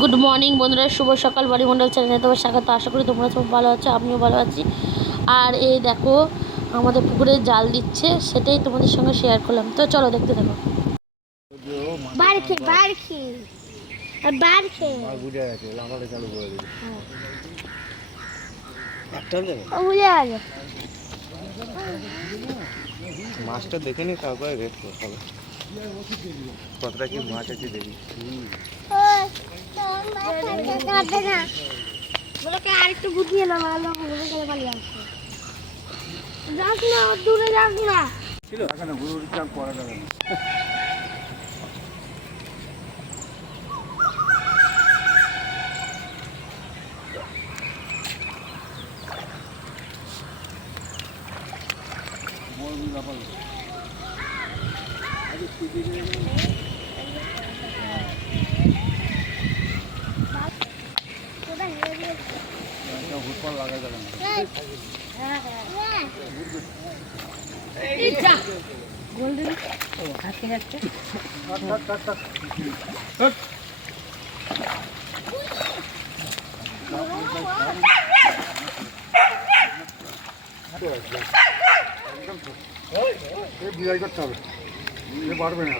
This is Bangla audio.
গুড মর্নিং বন্ধুরা, শুভ সকাল। বাড়িমণ্ডল চ্যানেলে তোমার স্বাগত। আশা করি তোমরা সব ভালো আছো, আমিও ভালো আছি। আর এই দেখো আমাদের পুকুরে জাল দিচ্ছে, সেটাই তোমাদের সঙ্গে শেয়ার করলাম। তো চলো দেখতে থাকো। মাছটা দেখে নি, তারপরে রেট করতে হবে। কতটা কি মাছ আছে দেখি। আরেকটু বুঝিয়ে না, ভালো পালিয়ে আসছে। যাস না, দূরে যাস না। ছিল এখানে গুরুর চাপ করা যাবে না। লাগা যাবে না। গোল্ডেন আজকে যাচ্ছে। বিদায় করতে হবে, পারবে না।